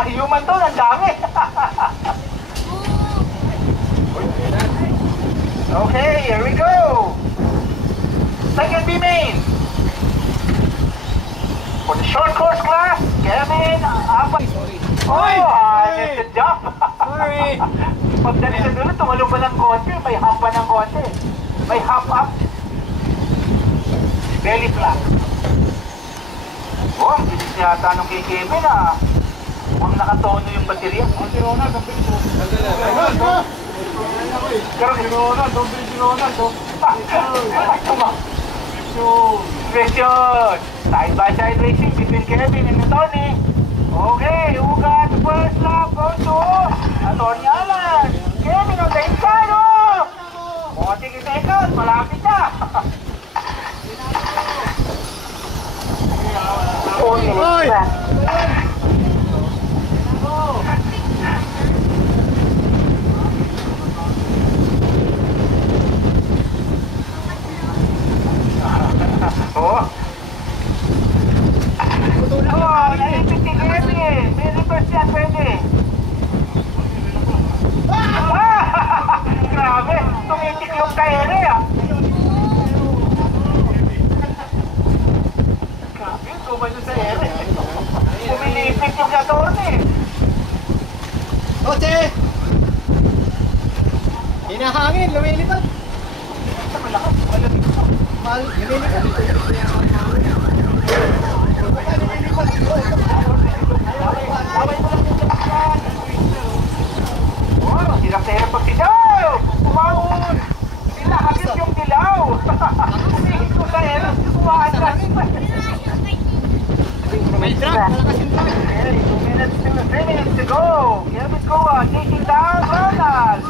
mga human to, ang dami. Okay, here we go. Second B main. For the short course class, Kevin, Oh, I missed the jump. Sorry. Pagdali sa dulo, tumalong pa ng konti. May hop pa ng konti. May hop up. Belly flat. Oh, ang bilis yata nung kay Kevin ah. Mukhang nakatono yung baterya. Ang Ronald, ang bilis oh. Pero si Ronald, ang bilis si Ronald oh. Question. Side by side racing between Kevin and Tony. Okay, ugat, first lap, go to Tony Alan. Kevin on the inside oh. Konti seconds, malapit na. Oy! Oh. Oh, naipit si Kevin. May reverse yan, pwede. Grabe, tumitik yung kaere ah. Grabe, tuman yung sa ere. Pumilipit yung katorne. Oche! Hinahangin, lumilipad. Malakas, malamig ko. Lumilipad. Oh, hirap na hirap pagsidaw! Umahon! Pinakagit yung dilaw! Umihit ko sa ere, kumaan ka. May drag, malakas yung drag. 3 minutes to go! Kevin Goa, taking down Ronald!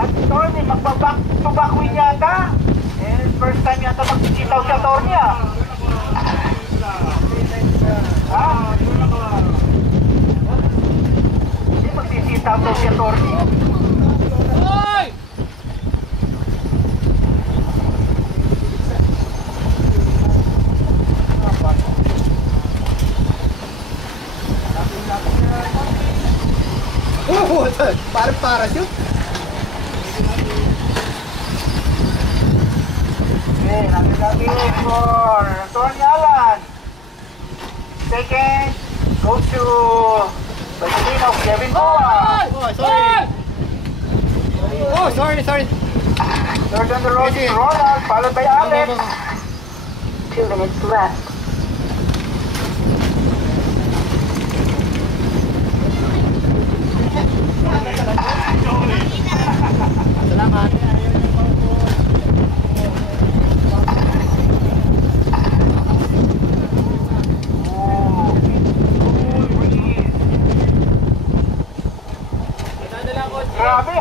At Tony, magbaback to back win yata. And first time yata magsisitaw sa Tony ah. Ha? Hindi magsisitaw daw siya Tony. Oy! Oh, parang parachute. Okay, natin for Tony Alan. Second, go to Brazilino, Kevin Goa. Oh, sorry. Oh, sorry. Third on the road is Ronald, followed by Alex. 2 minutes left. Salamat. Grabe!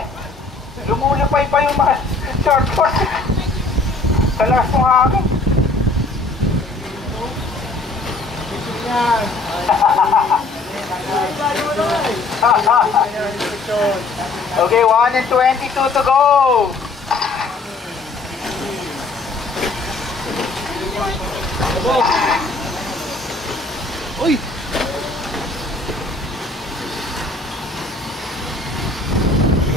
Lumulipay pa yung mga short course. Talas ng hangin. Okay, 1 and 22 to go. Uy!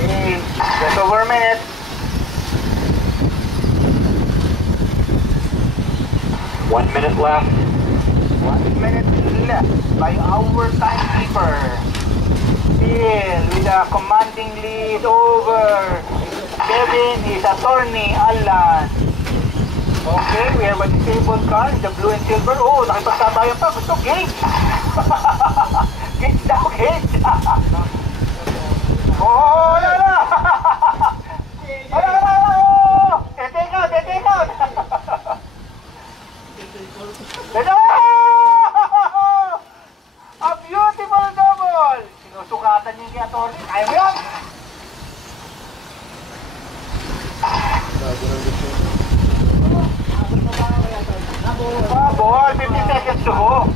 Okay, just over a minute. 1 minute left. 1 minute left by our timekeeper. Still with a commanding lead over Kevin is Attorney Alan. Okay, we have a disabled car, the blue and silver. Oh, nakipagsabayan pa. Gusto gauge. Gauge daw, gauge. Oh, wala. Wala. Oh, take out. A beautiful double. Sinusukatan niya kay Atty. Kaya mo yan? Ball, 50 seconds to go.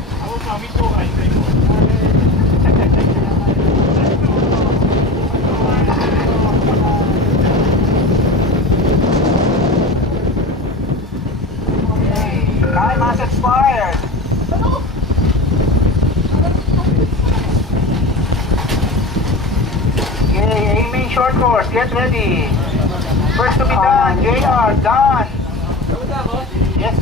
Time has expired. short course, get ready. First to be done, JR, done. Yes.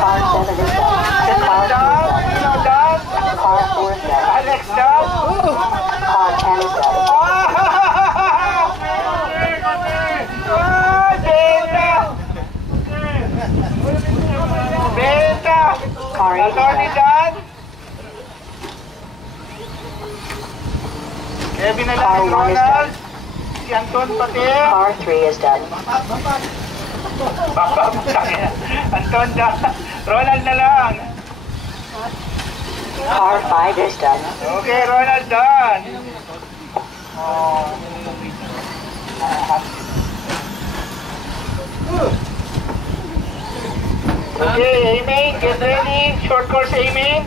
Car 7 is done. Second done, Pino done. Car 4 is done. Alex done. Car 10 is done. Benta! Benta! Car 8 is Attorney done. done. Kevin na lang, Car 1 is Ronald. Si Anton pati. Car 3 is done. Anton done. Ronald na lang. Car 5 is done. Okay, Ronald done. Okay, aiming, get ready. Short course aiming.